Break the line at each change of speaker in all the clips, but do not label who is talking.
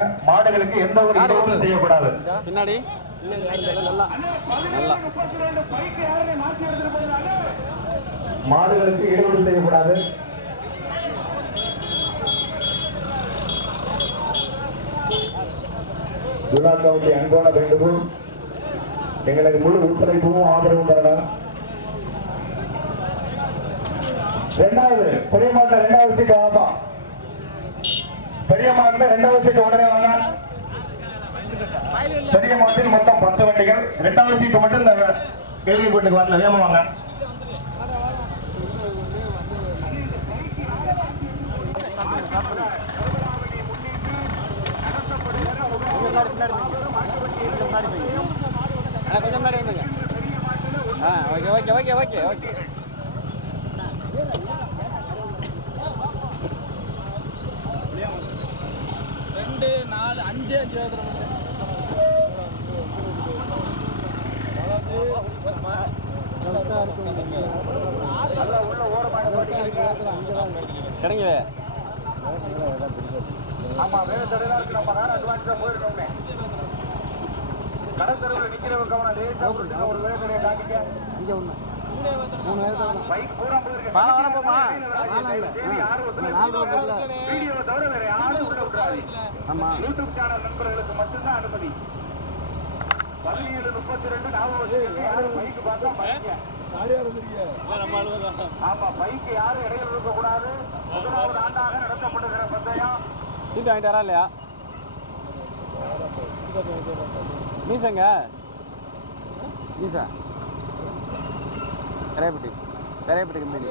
மாடுகளுக்கு எந்த ஒரு இடையூறும் செய்யக்கூடாது.
பின்னாடி?
மாடுகளுக்கு இடையூறு செய்யக்கூடாது. துலா கவுண்டி அன்பான வேண்டுகோள். எங்களுக்கு முழு ஒத்துழைப்பும் ஆதரவும் தரணும் ரெண்டாவது பெரிய மாட்டை ரெண்டாவது சீட்டு வாப்பா பெரியம்மா வந்து ரெண்டாவது சீட்டு உடனே வாங்க பெரியம்மா வந்து மொத்தம் பத்து வண்டிகள். ரெண்டாவது சீட்டு மட்டும் இந்த கேள்வி போட்டுக்கு வரல வேகமா வாங்க.
கொஞ்சம் முன்னாடி வந்துங்க ஆ okay okay okay okay okay. அஞ்சு அஞ்சு கிடைங்க
ஆமா வேற தடையெல்லாம் இருக்கு. நம்ம நேரம் அட்வான்ஸா போயிருக்கோமே. கடற்கரையில் நிக்கிறவங்க கவனம் ஒரு வேலை தடையை காட்டிக்க.
இங்கே ஒன்று
பைக் யாரும் தவிர வேற யாரும் உள்ள யூடியூப் சேனல் நண்பர்களுக்கு மட்டும்தான் அனுமதி பதினேழு முப்பத்தி ரெண்டு ஞாபகம் யாரும் பைக் பார்த்தா பைக்க ஆமா பைக் யாரும் இடையில் இருக்க கூடாது முதலாவது ஆண்டாக நடத்தப்படுகிற பந்தயம்
சீட்டு வாங்கிட்டு இல்லையா? மீசங்க மீசா? கரையப்பட்டி கரையப்பட்டி கம்பெனி.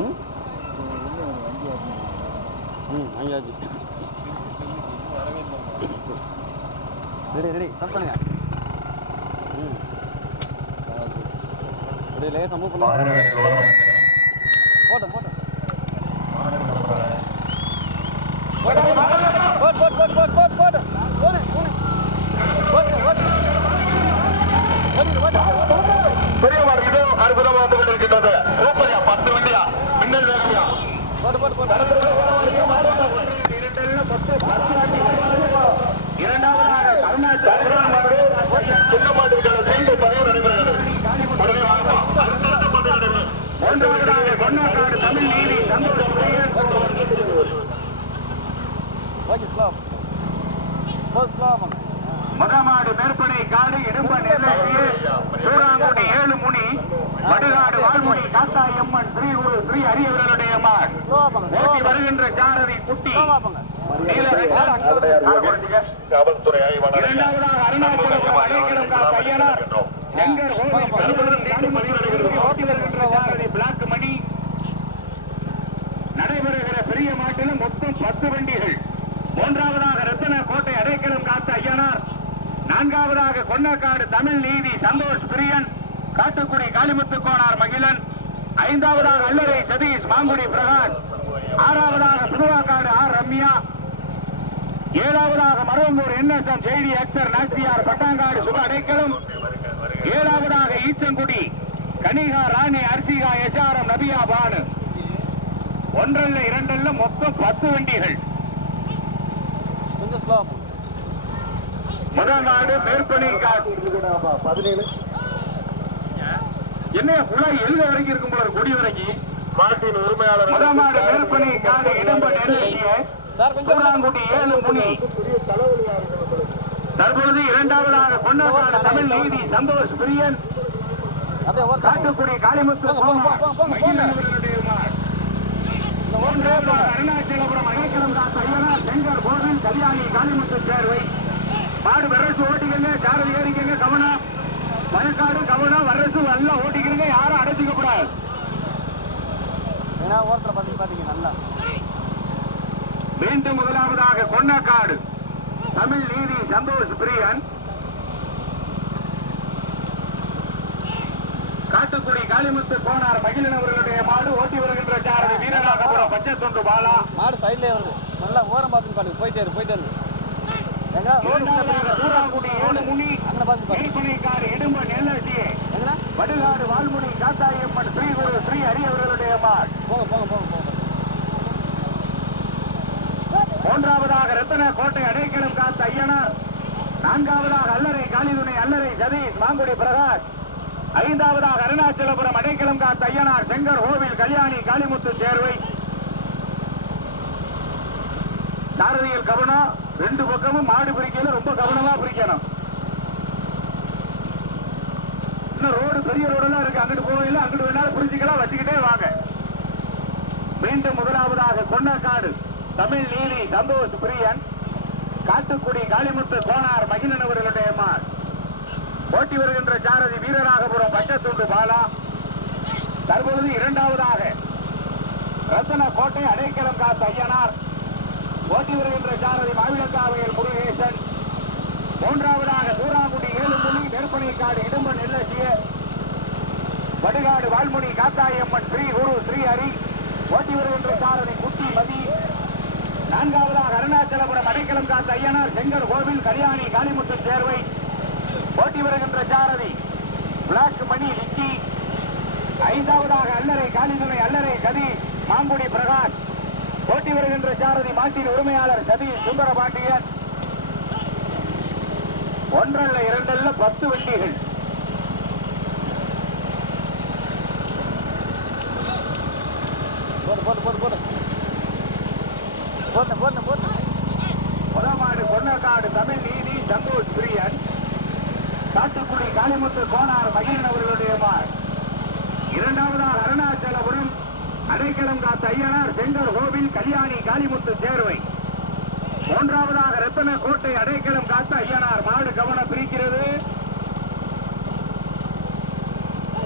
ம்? ம் வாங்கியாச்சு. ரெடி ரெடி கட் பண்ணுங்க. ம். ரெடி லேசாக மூவ் பண்ணுங்க.
ということで、மாங்குடி பிரகாஷ் ஆறாவதாக புதுவாக்காடு ஆர் ரம்யா ஏழாவதாக மருவங்கூர் என்எஸ்எம் செய்தி எக்டர் நாச்சியார் பட்டாங்காடு சுப அடைக்கலம் ஏழாவதாக ஈச்சங்குடி கனிகா ராணி அர்சிகா எஸ்ஆர்எம் நபியா பானு. ஒன்றல்ல இரண்டல்ல மொத்தம் பத்து வண்டிகள். முதல் நாடு மேற்பணி பதினேழு. என்ன புலா எழுத வரைக்கும் இருக்கும் போல கொடி வரைக்கும்? மாட்டின் உரிமையாளர் நாடு மேற்பணி காடு இடம்ப நெருங்கிய
சார் கொஞ்சம்
சூறாங்குடி ஏழு முனி. தற்பொழுது இரண்டாவதாக கொண்டாக்காடு தமிழ் நீதி சந்தோஷ் பிரியன். காட்டுக்குடி காளிமுத்து அருணாச்சலபுரம் ஐயனார் செங்கர் கோவில் கல்யாணி காளிமுத்து சேர்வை. மாடு வரசு ஓட்டிக்கங்க சாரதி ஏறிக்கங்க கவனம் வயக்காடு கவனம் வரசு நல்லா ஓட்டிக்கிறங்க யாரும் அடைச்சிக்க கூடாது.
ஏன்னா ஓரத்தில் பார்த்து பார்த்தீங்க நல்லா.
மீண்டும் முதலாவதாக கொன்னக்காடு. தமிழ் நீதி சந்தோஷ் பிரியன். காட்டுக்குடி காளிமுத்து கோனார் மகிழன் அவர்களுடைய மாடு ஓட்டி வருகின்ற சாரதி வீரநாதபுரம் பச்சை தொண்டு பாலா.
மாடு சைட்லேயே வருது. நல்லா ஓரம் பார்த்து பாருங்க. போயிட்டே இருக்கு போயிட்டே இருக்கு. எங்க
சூறாங்குடி ஏழு முனி
அங்கே பார்த்து பாருங்க.
மேற்பனைக்காடு இடும்ப நெல்லசி
எங்கண்ணா
வடுகாடு வால்முனை காத்தாயம்மன் ஸ்ரீ குரு ஸ்ரீ ஹரி அவர்களுடைய மாட்.
போங்க போங்க போங்க போங்க.
மூன்றாவதாக ரத்தன கோட்டை அடைக்கலம் காத்த ஐயனார் நான்காவதாக அல்லறை காளிதுணை அல்லறை ஜதீஷ் மாங்குடி பிரகாஷ். ஐந்தாவதாக அருணாச்சலபுரம் அடைக்கலம் காத்த ஐயனார் செங்கர் கோவில் கல்யாணி காளிமுத்து சேர்வை. சாரதியில் கவனம் ரெண்டு பக்கமும் மாடு பிரிக்கல ரொம்ப கவனமா பிரிக்கணும். இன்னும் ரோடு பெரிய ரோடெல்லாம் இருக்கு. அங்கிட்டு போகல அங்கிட்டு வேணாலும் பிரிச்சுக்கலாம். வச்சுக்கிட்டே வாங்க. மீண்டும் முதலாவதாக கொன்னக்காடு தமிழ் நீலி சந்தோஷ் பிரியன் காட்டுக்குடி காளிமுத்து கோனார் மகிழன் அவர்களுடைய மார் போட்டி வருகின்ற சாரதி வீரராகபுரம் பச்சத்துண்டு பாலா. தற்பொழுது இரண்டாவதாக ரத்தன கோட்டை அடைக்கலம் காத்த ஐயனார். போட்டி வருகின்ற சாரதி மாவிளக்காவையில் முருகேசன். மூன்றாவதாக சூறாங்குடி ஏழுமணி நெருப்பணிக்காடு இடும்பன் இல்லசிய வடுகாடு வால்முனி காத்தாயம்மன் ஸ்ரீ குரு ஸ்ரீ ஹரி. ஓட்டி வருகின்ற சாரதி குட்டி மதி நான்காவதாக அருணாச்சலபுரம் அடைக்கலம் காத்த ஐயனார் செங்கர் கோவில் கல்யாணி காளிமுத்து சேர்வை. ஓட்டி வருகின்ற சாரதி பிளாக் மணி லிச்சி ஐந்தாவதாக அல்லறை காளிதுணை அல்லறை கதி மாங்குடி பிரகாஷ். ஓட்டி வருகின்ற சாரதி மாட்டின் உரிமையாளர் கதி சுந்தர பாண்டியன் ஒன்றல்ல இரண்டல்ல பத்து வண்டிகள்
போட்டு போட்டு போட்டு போட்டு போட்டு போட்டு போட்டு
பொன்னக்காடு தமிழ் நீதி தங்கூர் பிரியன். காட்டுக்குடி காளிமுத்து கோனார் மகிழன் அவர்களுடைய மார் இரண்டாவதாக அருணாச்சலபுரம் அடைக்கலம் காத்த ஐயனார் செங்கர் கோவில் கல்யாணி காளிமுத்து சேர்வை. மூன்றாவதாக ரத்தன கோட்டை அடைக்கலம் காத்த ஐயனார் மாடு கவனம் பிரிக்கிறது.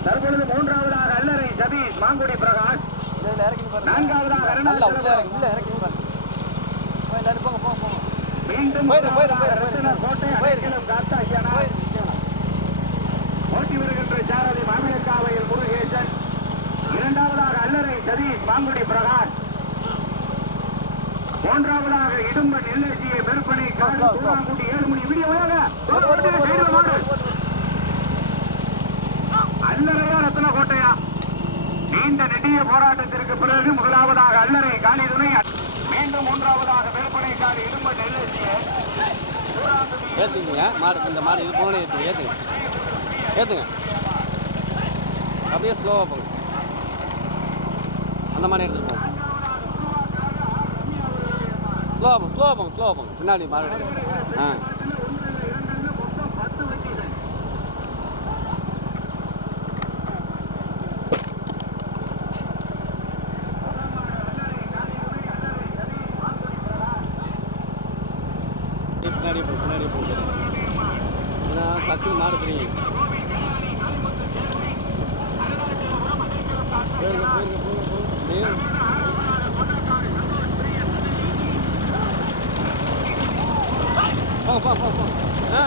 தற்பொழுது மூன்றாவதாக அல்லறை சதீஷ் மாங்குடி பிரகாஷ். நான்காவதாக
நல்லா உள்ள
அருணாச்சலபுரம்
இறக்கி உள்ள இறக்கி பாருங்க. போய் எல்லாரும் போங்க போங்க போங்க.
மீண்டும்
போயிரு, போயிரு,
முதலாவதாக
போயிரு,
ரத்தின கோட்டை
போயிரு.
அடைக்கலம் காத்த ஐயனார் ஓட்டி வருகின்ற சாரதி மாமிழக்காவையில் முருகேசன். இரண்டாவதாக அல்லறை சதீஷ் மாங்குடி பிரகாஷ். மூன்றாவதாக இடும்பன் எல்ஐசியை விற்பனை காடு
ஸ்லோ, ஸ்லோ.
சூறாங்குடி ஏழு மணி வீடியோ வாங்க மாடு அல்லறையா ரத்ன கோட்டையா நீண்ட நெடிய போராட்டத்திற்கு பிறகு முதலாவதாக அல்லறை காலிதுணை மீண்டும் மூன்றாவதாக விற்பனை காடு இடும்பன் எல்ஐசியை
ஏற்றுங்க மாடு இந்த மாடு இது போகணும் ஏற்றுங்க ஏற்றுங்க ஏற்றுங்க அப்படியே ஸ்லோவாக போங்க. அந்த மாதிரி எடுத்துகிட்டு போங்க. ஸ்லோவாக போங்க ஸ்லோவாக போங்க ஸ்லோவாக போங்க. பின்னாடி மாடு ஆ பின்னாடி போ பின்னாடி போ ஏன்னா டக்குனு மாடு தெரியும் போயிருங்க போயிருங்க போங்க போங்க அப்படியே போங்க போங்க போங்க போங்க ஆ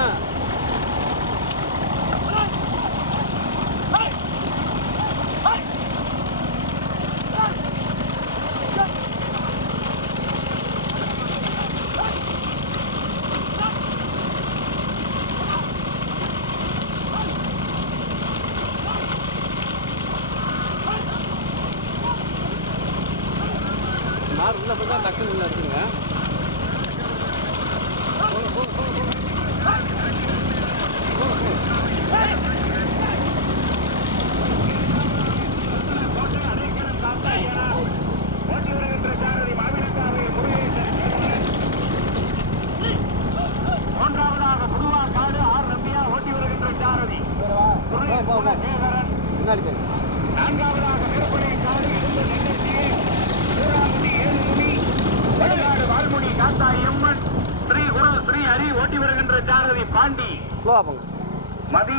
மாடு உள்ள போய் தான் டக்குனு உள்ள இருக்குங்க போங்க போங்க போங்க போங்க போங்க போங்க
ஓட்டி வருகின்ற சாரதி மாவிளக்காவையில் முருகேசன் மூன்றாவதாக புதுவா காடு ஆர் ரம்யா ஓட்டி வருகின்ற சாரதி
போங்க போங்க
சேகரன்
முன்னாடி போங்க
நான்காவதாக நெருப்படை காடு இருந்த நெல்லச்சியை சூறாமுடி ஏழுமுடி வடநாடு வால்முடி காத்தாய் எம்மன் ஸ்ரீ குரு ஸ்ரீ ஹரி ஓட்டி வருகின்ற
போங்க
மதி.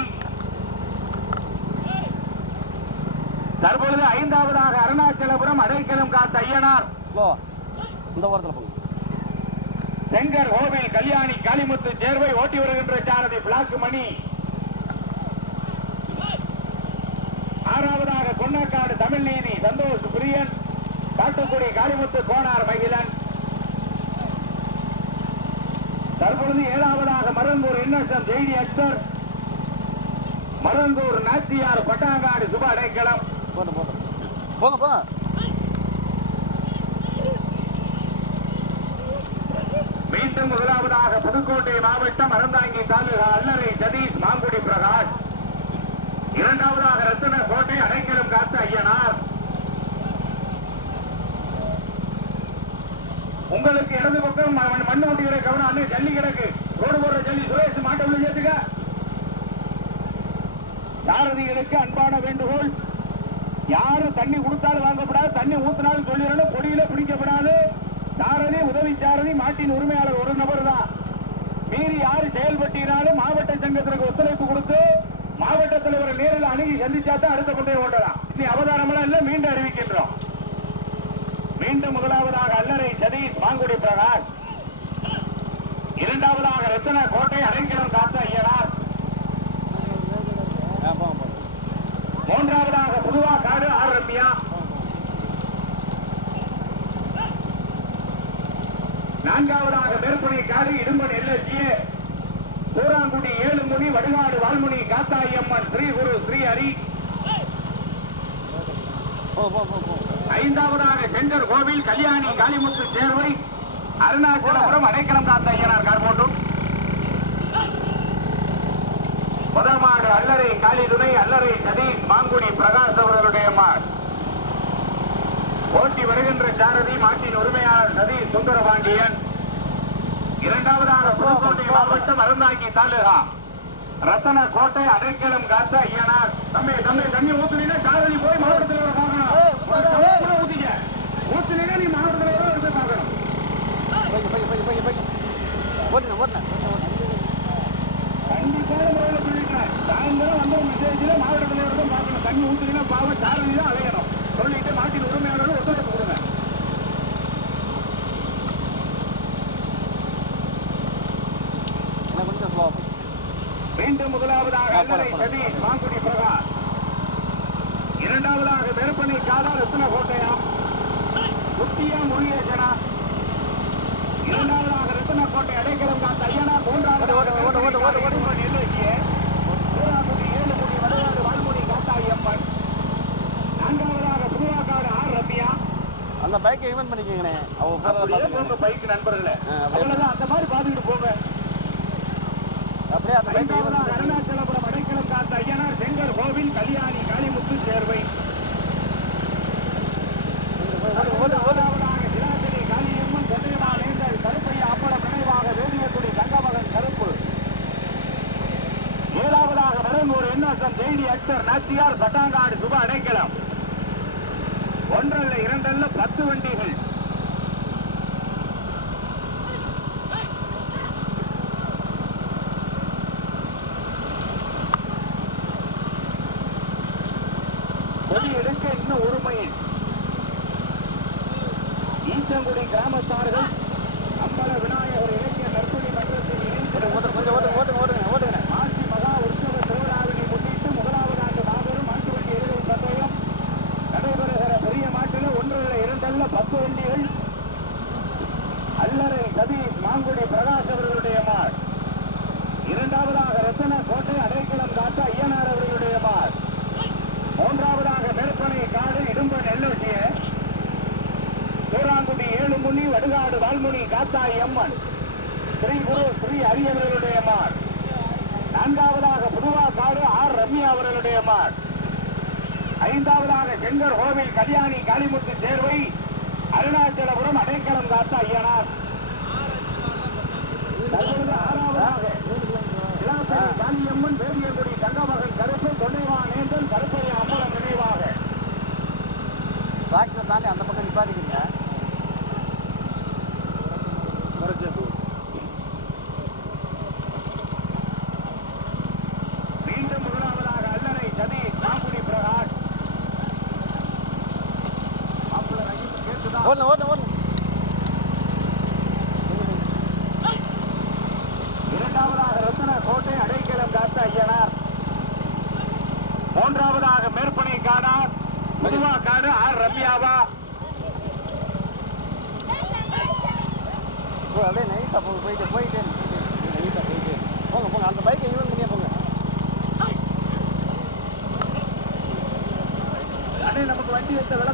தற்பொழுது ஐந்தாவதாக அருணாச்சலபுரம் அடைக்கலம் காத்த ஐயனார்.
இந்த ஓரத்தில் போங்க.
செங்கர் கோவில் கல்யாணி காளிமுத்து சேர்வை ஓட்டி வருகின்ற சாரதி பிளாக் மணி ஆறாவதாக கொன்னக்காடு தமிழ் நீதி சந்தோஷ் பிரியன் காட்டுக்குடி காளிமுத்து கோனார் மகிழன். தற்பொழுது ஏழாவதாக மருந்தூர் இன்னசம் ஜெய்டி அக்தர் மருந்தூர் நாச்சியார் பட்டாங்காடு சுப அடைக்கலம்
போங்க போங்க
மீண்டும் முதலாவதாக புதுக்கோட்டை மாவட்டம் அறந்தாங்கி தாலுகா அல்லறை சதீஷ் மாங்குடி பிரகாஷ் இரண்டாவதாக ரத்தன கோட்டை அடைக்கலம் காத்த ஐயனார் உங்களுக்கு இடது பக்கம் ம- மண் மண்ணு வண்டிகளை ஜல்லி கிடக்கு. ரோடு போடுற ஜல்லி சுரேஷ் மாட்ட உள்ள சேர்த்துக்க சாரதிகளுக்கு அன்பான வேண்டுகோள். யாரும் தண்ணி கொடுத்தாலும் வாங்கப்படாது தண்ணி ஊத்தினாலும் சொல்லிடணும் கொடியில பிடிக்கப்படாது சாரதி உதவி சாரதி மாட்டின் உரிமையாளர் ஒரு நபர் தான். மீறி யாரு செயல்பட்டினாலும் மாவட்ட சங்கத்திற்கு ஒத்துழைப்பு கொடுத்து மாவட்ட தலைவர் நேரில் அணுகி சந்திச்சா தான் அடுத்த கொண்டே ஓட்டலாம். இனி அவதாரமெல்லாம் இல்லை மீண்டும் அறிவிக்கின்றோம். மீண்டும் முதலாவதாக அல்லறை சதீஷ் மாங்குடி பிரகாஷ் இரண்டாவதாக ரத்தன கோட்டை அரைங்கிடம் காத்த ஐயனார்
ஆ போங்க போங்க
மூன்றாவதாக புதுவா காடு ஆர் ரம்யா நான்காவதாக மேற்பனை காடு இடும்பன் எல்எஸ்ஏ கூராங்குடி ஏழுமுனி வடிகாடு வால்முனி காத்தாயம்மன் ஸ்ரீ குரு ஸ்ரீ ஹரி ஐந்தாவதாக செங்கர் கோவில் கல்யாணி காளிமுத்து சேர்வை. அருணாச்சலபுரம் அடைக்கலம் காத்த ஐயனார். முதமாடு அல்லறை காளிதுணை அல்லறை சதீஷ் மாங்குடி பிரகாஷ் அவர்களுடைய மாடு. போட்டி வருகின்ற சாரதி மாட்டின் உரிமையாளர் சதீஷ் சுந்தரபாண்டியன். இரண்டாவதாக புதுக்கோட்டை மாவட்டம் அருந்தாங்கி தாலுகா. ரத்தன கோட்டை அடைக்கலம் காத்த ஐயனார். தம்பி தம்பி தண்ணி ஊத்துனீங்கன்னா சாரதி போய் மாவட்டத்தில் வர பார்க்கணும். ஊத்திக்க. ஊத்துனீங்கன்னா நீ மாவட்டத்தில் வர எடுத்து பார்க்கணும்
போய் போய் போய் போய் போய் ஓட்டுங்க ஓட்டுங்க
கண்டிப்பாக முறையில் சாயந்தரம் வந்து மெசேஜில் மாவட்ட தலைவர் தான் பார்க்கணும். தண்ணி ஊத்துனீங்கன்னா பாவம் சாரதி தான் அலையணும். சொல்லிட்டு மாட்டின் உரிமையாளர் ஒத்துழைப்பு கொடுங்க. மீண்டும் முதலாவதாக
போலாம்.
சதீஷ் மாங்குடி பிரகாஷ். இரண்டாவதாக வெறுப்பணி காலா ரத்ன கோட்டையா? முத்தியா முருகேசனா? இரண்டாவதாக ரத்ன கோட்டை அடைக்கலம்
ஈவன் பண்ணிக்கங்கண்ணே அவ போகிறத
பைக் நண்பர்களே. அவ்வளவுதான். அந்த மாதிரி பார்த்துக்கிட்டு போங்க.
அப்படியே அந்த
ஐந்தாவதாக அருணாச்சலபுரம் அடைக்கலம் காத்த ஐயனார் செங்கர் கோவில் கல்யாணி காளிமுத்து சேர்வை. வரங்கூர் என்எஸ்எம் தேடி அக்டர் நாச்சியார் சட்டாங்காடு சுப அடைக்கலம். ஒன்றல்ல இரண்டல்ல பத்து வண்டிகள் கொடி எடுக்க இன்னும் ஒரு மைல் ஈச்சங்குடி கிராமத்தார்கள் அம்பல விநாயகர் இலக்கிய நற்பணி மன்றத்தில் இணைந்து
ஓட்டு கொஞ்சம் ஓட்டுங்க ஓட்டுங்க ஓட்டுங்க ஓட்டுங்க
மாசி மகா உற்சவ திருவிழாவினை முன்னிட்டு முதலாவது ஆண்டு மாபெரும் மாட்டு வண்டி எதிர்வு பந்தயம் நடைபெறுகிற பெரிய மாட்டில் ஒன்றல்ல இரண்டல்ல பத்து வண்டிகள் அல்லறை சதீஷ் மாங்குடி பிரகாஷ் அவர்களுடைய மாட் இரண்டாவதாக ரத்தன கோட்டை அடைக்கலம் காத்த ஐயனார் அவர்களுடைய மாட் மூன்றாவதாக மேற்பனை காடு இடும்பன் எல்லோசிய சூராங்குடி ஏழுமுனி வடுகாடு வால்முனி காத்தாய் அம்மன் ஸ்ரீ குரு ஸ்ரீ அரியவர்களுடைய மாட் நான்காவதாக புதுவா காடு ஆர் ரம்யா அவர்களுடைய மாட் ஐந்தாவதாக செங்கர் கோவில் கல்யாணி காளிமுத்து சேர்வை அருணாச்சலபுரம் அடைக்கலம் காத்த ஐயனார். காளியம்மன் வேதியங்குடி தங்கமகன் கருப்பு தொண்டைவா நேந்தல் கருப்பையா அம்பலம் நினைவாக.
டிராக்டர் தாண்டி அந்த பக்கம் நிப்பாட்டிக்கிறீங்க போயிட்டு போயிட்டு போயிட்டு போங்க போங்க அந்த பைக்கை ஈவன் பண்ணியே போங்க.
அண்ணே நமக்கு வண்டி வச்ச விலை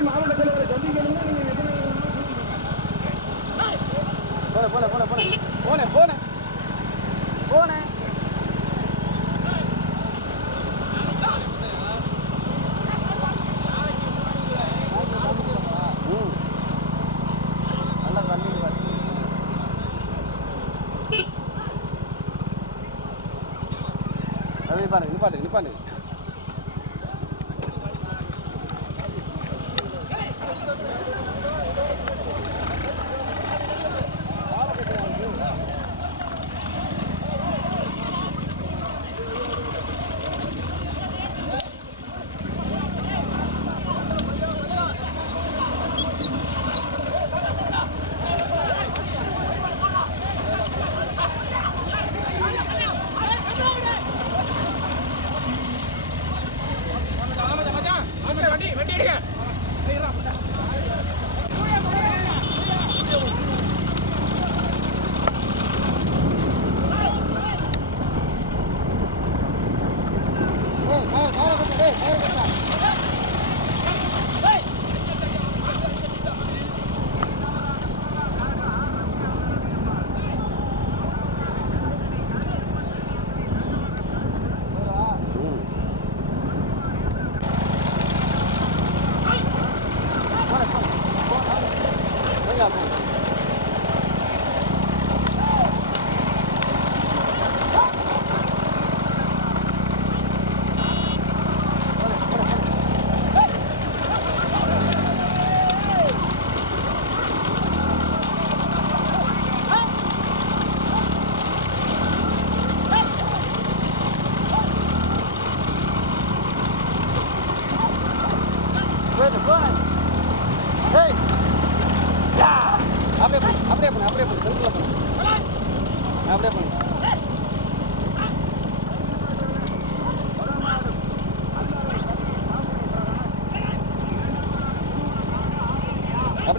மாவட்டத்தில் போல போல போல போல வண்டி வண்டி எடுக்க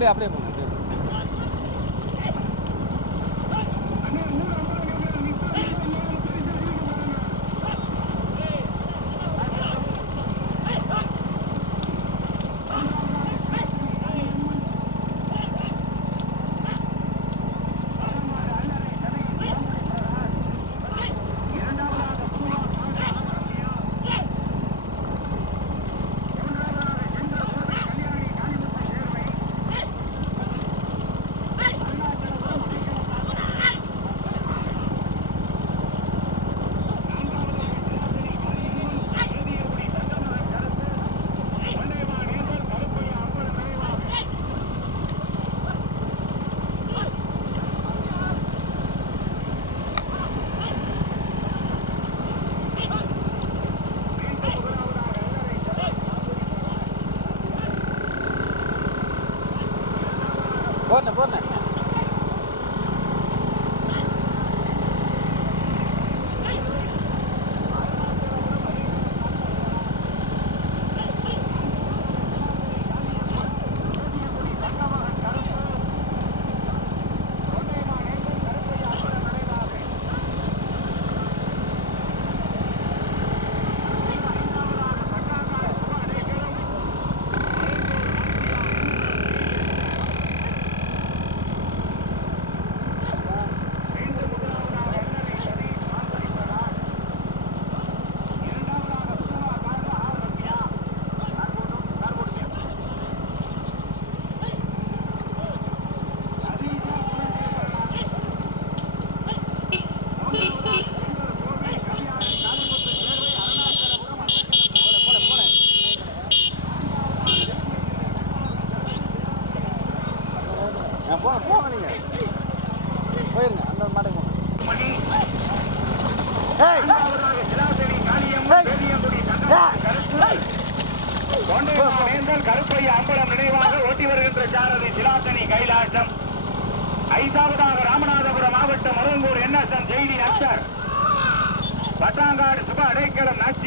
abre,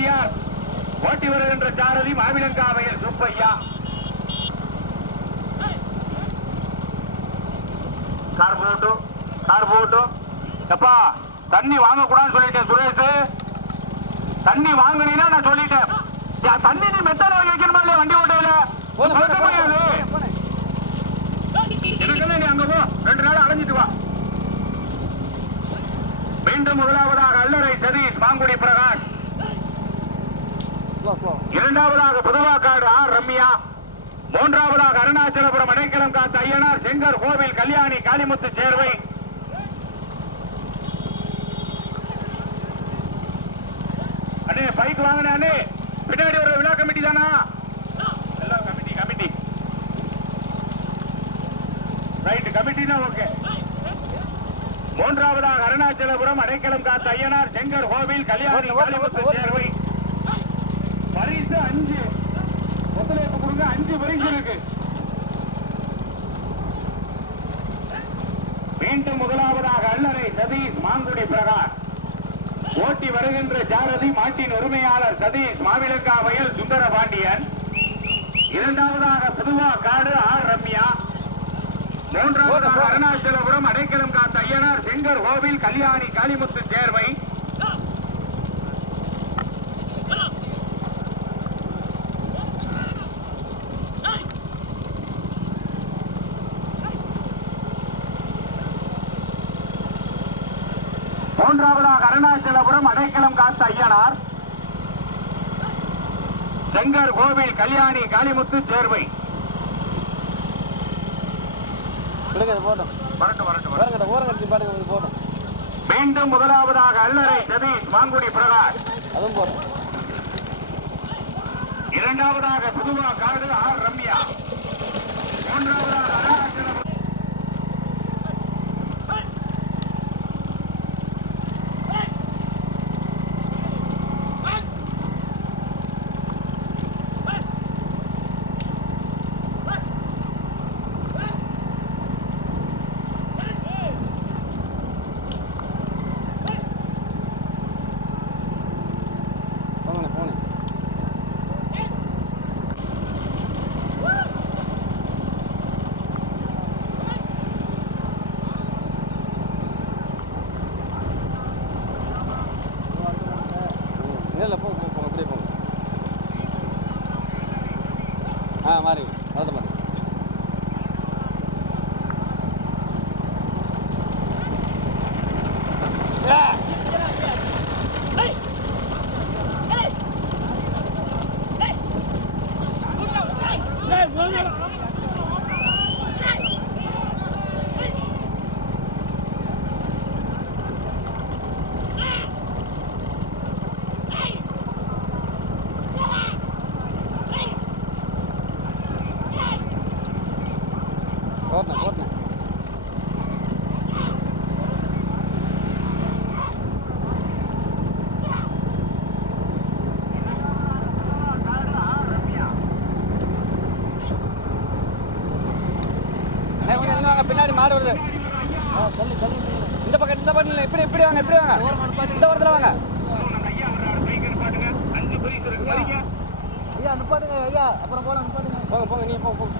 நாச்சியார் ஓட்டி வருகின்ற சாரதி மாவிலங்காவையர் சுப்பையா. கார் போட்டு கார் போட்டு. எப்பா தண்ணி வாங்கக்கூடாதுன்னு சொல்லிட்டேன் சுரேஷ். தண்ணி வாங்கினீங்கன்னா நான் சொல்லிட்டேன். தண்ணி நீ மெத்தன வைக்கணுமா இல்லையா வண்டி ஓட்டையில முடியாது நீ அங்க போ? ரெண்டு நாள் அலைஞ்சிட்டு வா. மீண்டும் முதலாவதாக அல்லறை சதீஷ் மாங்குடி பிரகாஷ். இரண்டாவதாக புதுவாக்காடு ஆர் ரம்யா. மூன்றாவதாக அருணாச்சலபுரம் அடைக்கலம் காத்த ஐயனார் செங்கர் கோவில் கல்யாணி காளிமுத்து சேர்வை. அண்ணே பைக் வாங்கினே அண்ணே. பின்னாடி ஒரு விழா கமிட்டி தானா? எல்லாம் கமிட்டி கமிட்டி. ரைட் கமிட்டி தான் ஓகே. மூன்றாவதாக அருணாச்சலபுரம் அடைக்கலம் காத்த ஐயனார் செங்கர் கோவில் கல்யாணி காளிமுத்து சேர்வை. பரிசு அஞ்சு. ஒத்துழைப்பு கொடுங்க அஞ்சு பரிசு இருக்கு மீண்டும் முதலாவதாக அல்லறை சதீஷ் மாங்குடி பிரகாஷ். ஓட்டி வருகின்ற ஜாரதி மாட்டின் உரிமையாளர் சதீஷ் மாவிலங்கா வயல் சுந்தர பாண்டியன் இரண்டாவதாக புதுவா காடு ஆர் ரம்யா. மூன்றாவதாக அருணாச்சலபுரம் அடைக்கலம் காத்த ஐயனார் செங்கர் கோவில் கல்யாணி காளிமுத்து சேர்வை மூன்றாவதாக அருணாச்சலபுரம் அடைக்கலம் ஐயனார் செங்கர் கோவில் கல்யாணி காளிமுத்து சேர்வை. மீண்டும் முதலாவதாக அல்லறை சதீஷ் மாங்குடி பிரகாஷ்.
அதுவும் போட்டோம்
இரண்டாவதாக புதுவா காடு ஆர் ரம்யா. மூன்றாவதாக அருணாச்சலபுரம்
போங்கண்ணே போங்க நேரில் போங்க போங்க அப்படியே போங்க ஆ மாறி அதை மாறி போட்டேன் போட்டேன் அண்ணே, கொஞ்சம் இன்னும் வாங்க பின்னாடி மாடு வருது ஆ, தள்ளு, தள்ளு, தள்ளு. இந்த பக்கம் இந்த பக்கம் இல்லை இப்படி இப்படி வாங்க இப்படி வாங்க. இந்த ஓரத்தில் வாங்க.
ஐயா வர்றாரு நிப்பாட்டுங்க அஞ்சு
ஐயா. ஐயா அப்புறம் போலாம் நிப்பாட்டுங்க. போங்க போங்க நீ போங்க போங்க.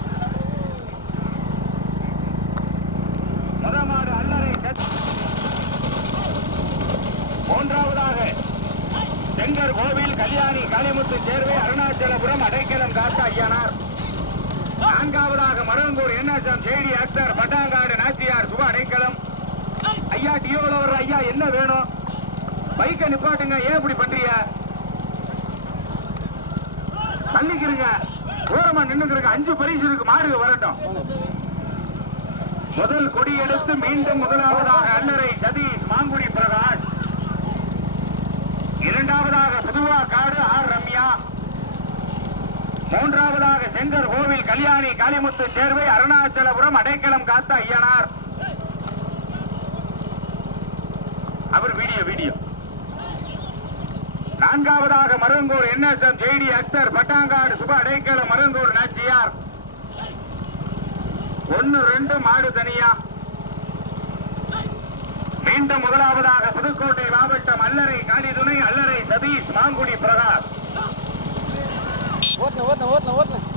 மூன்றாவதாக செங்கர் கோவில் கல்யாணி காளிமுத்து சேர்வை அருணாச்சலபுரம் அடைக்கலம் காத்த ஐயனார் நான்காவதாக மரங்கூர் என்எஸ்எம் செய்தி அக்சர் பட்டாங்காடு நாச்சியார் சுப அடைக்கலம். ஐயா டியோல வர்ற ஐயா என்ன வேணும்? பைக்கை நிப்பாட்டுங்க ஏன் இப்படி பண்றிய தள்ளிக்கிறீங்க ஓரமா நின்னுக்கிறீங்க அஞ்சு பரிசு இருக்கு மாடுக வரட்டும். முதல் கொடி எடுத்து மீண்டும் முதலாவதாக அல்லறை சதீஷ் மாங்குடி பிரகாஷ். இரண்டாவதாக புதுவா மூன்றாவதாக செங்கர் கோவில் கல்யாணி காளிமுத்து சேர்வை அருணாச்சலபுரம் அடைக்கலம் காத்த ஐயனார். அவர் வீடியோ வீடியோ. நான்காவதாக மருங்கூர் என்எஸ்எம் ஜெய்டி அக்தர் பட்டாங்காடு சுப அடைக்கலம் மருங்கூர் நாச்சியார். ஒன்னு ரெண்டு மாடு தனியா. மீண்டும் முதலாவதாக புதுக்கோட்டை மாவட்டம் அல்லறை காளிதுணை அல்லறை சதீஷ் மாங்குடி பிரகாஷ்.
ஓட்டணும் ஓட்டணும் ஓட்டணும் ஓட்டணும்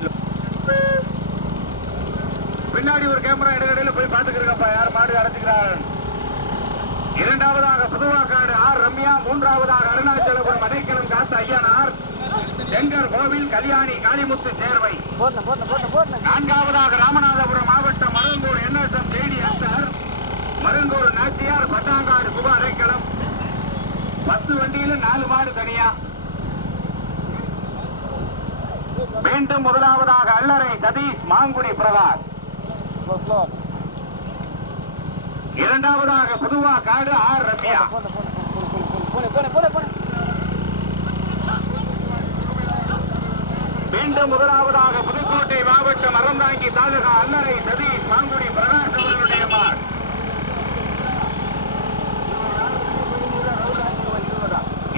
பின்னாடி ஒரு கேமரா இடையில போய் பாத்துக்கிறப்பா யார் மாடு அடைச்சுக்கிறார் இரண்டாவதாக புதுவாக்காடு ஆர் ரம்யா மூன்றாவதாக அருணாச்சலபுரம் அடைக்கலம் காத்த ஐயனார் செங்கர் கோவில் கல்யாணி காளிமுத்து சேர்வை. நான்காவதாக ராமநாதபுரம் மாவட்டம் மருங்கூர் என்எஸ்எம் ஜெய்டி அக்தர் மருங்கூர் நாச்சியார் பட்டாங்காடு சுப அடைக்கலம் பத்து வண்டியில நாலு மாடு தனியா. மீண்டும் முதலாவதாக அல்லறை சதீஷ் மாங்குடி பிரகாஷ் இரண்டாவதாக புதுவா காடு ஆர் ரம்யா. மீண்டும் முதலாவதாக புதுக்கோட்டை மாவட்டம் அறந்தாங்கி தாலுகா அல்லறை சதீஷ் மாங்குடி பிரகாஷ் அவர்களுடைய மார்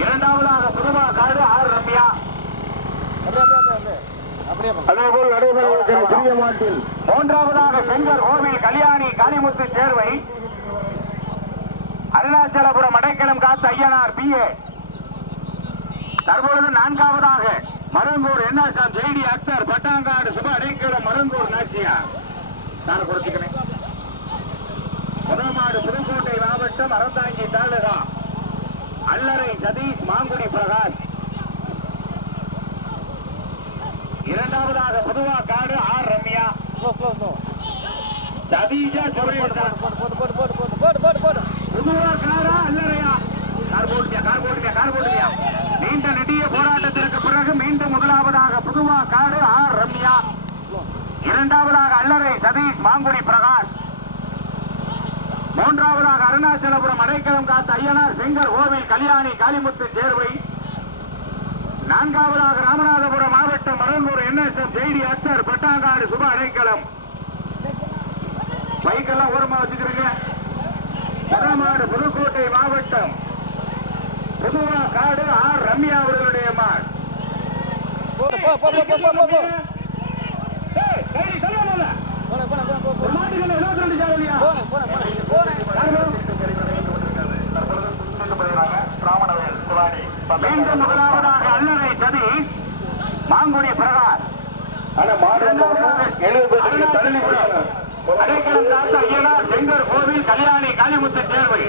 இரண்டாவதாக புதுவா காடு ஆர் ரம்யா
அப்படியே அப்படியே அப்படியே அப்படியே போங்க
அதேபோல் நடைபெறவிருக்கிற சிறிய மாட்டில் மூன்றாவதாக செங்கர் கோவில் கல்யாணி காளிமுத்து சேர்வை. அருணாச்சலபுரம் அடைக்கலம் காத்து ஐயனார் பி ஏ தற்பொழுது நான்காவதாக மருங்கூர் என்எஸ்எம் ஜெய்டி அக்சர் பட்டாங்காடு சுப அடைக்கலம் மருங்கூர் நாச்சியா நான் கொடுத்துக்கிறேன் முதமாடு புதுக்கோட்டை மாவட்டம் அறந்தாங்கி தாலுகா. அல்லறை சதீஷ் மாங்குடி பிரகாஷ் இரண்டாவதாக புதுவா காடு ஆர் ரம்யா சதீஷா சுரேஷா
போட்டு போட்டு
புதுவா காரா அல்லறையா கார் போட்டுட்டியா கார் கார் நீண்ட நெடிய போராட்டத்திற்கு பிறகு மீண்டும் முதலாவதாக புதுவா காடு ஆர் ரம்யா. இரண்டாவதாக அல்லறை சதீஷ் மாங்குடி பிரகாஷ். மூன்றாவதாக அருணாச்சலபுரம் அடைக்கலம் காத்த ஐயனார் செங்கர் கோவில் கல்யாணி காளிமுத்து சேர்வை. நான்காவதாக ராமநாதபுரம் மாவட்டம் மரம்பூர் என்எஸ்எம் ஜெய்டி அக்சர் பட்டாங்காடு சுப அடைக்கலம். பைக்கெல்லாம் ஓரமா வச்சுக்கிறீங்க வடமாடு புதுக்கோட்டை மாவட்டம் புதுவா காடு ஆர் ரம்யா அவர்களுடைய மாடு
போடு போ போ போ போ போ போ
ஏய், கைடி சொல்லணும்ல.
போன போன போன போ
ஒரு மாட்டுக்கு இருபத்தி ரெண்டு சாவலியா
போன போன போன
மீண்டும் முதலாவதாக அல்லறை சதீஷ் மாங்குடி பிரகாஷ் அடைக்கலம் காத்த ஐயனார் செங்கர் கோவில் கல்யாணி காளிமுத்து சேர்வை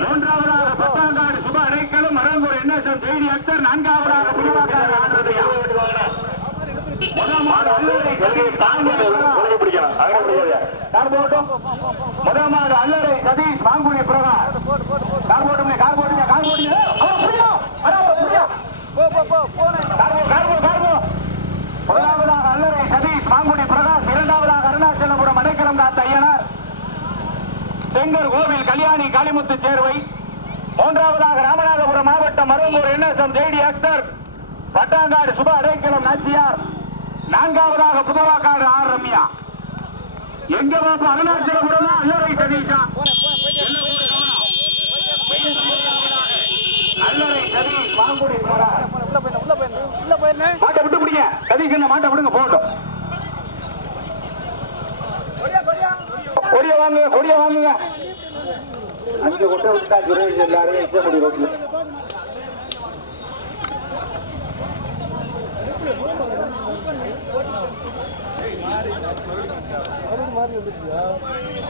மூன்றாவதாக பத்தாங்காடு சுப அடைக்கலம் மரங்கூர் என்எஸ்எம் ஜெய்டி அக்தர் நான்காவதாக புதுவாக்காடு ஆனந்தையா முதல் மாடு அல்லறை சதீஷ் மாங்குடி பிரகாஷ். கார் போட்டும். முதல் மாடு அல்லறை சதீஷ் மாங்குடி பிரகாஷ்
போட்டு போட்டு
கார் போட்டுங்க கார் போட்டுங்க கார் போட்டுங்க புரியும் அவன் புரியும்
போ போ போ போன
கார்போ கார்போ முதலாவதாக அல்லறை சதீஷ் மாங்குடி பிரகாஷ் இரண்டாவதாக அருணாச்சலபுரம் அடைக்கலம் காத்த ஐயனார் செங்கர் கோவில் கல்யாணி காளிமுத்து சேர்வை மூன்றாவதாக ராமநாதபுரம் மாவட்டம் மருங்கூர் என்எஸ்எம் ஜெய்டி அக்தர் பட்டாங்காடு சுப அடைக்கலம் நாச்சியார் நான்காவதாக புதுவாக்காடு ஆர் ரம்யா. எங்க
பார்த்து
அருணாச்சலம் கூட அல்லறை சதீஷா
அல்லறை சதீஷ் பாங்குடி
மாட்டை விட்டு பிடிங்க. சதீஷ் என்ன மாட்டை விடுங்க போகட்டும். கொடிய வாங்குங்க கொடிய வாங்குங்க. எல்லாரும்
Sabe?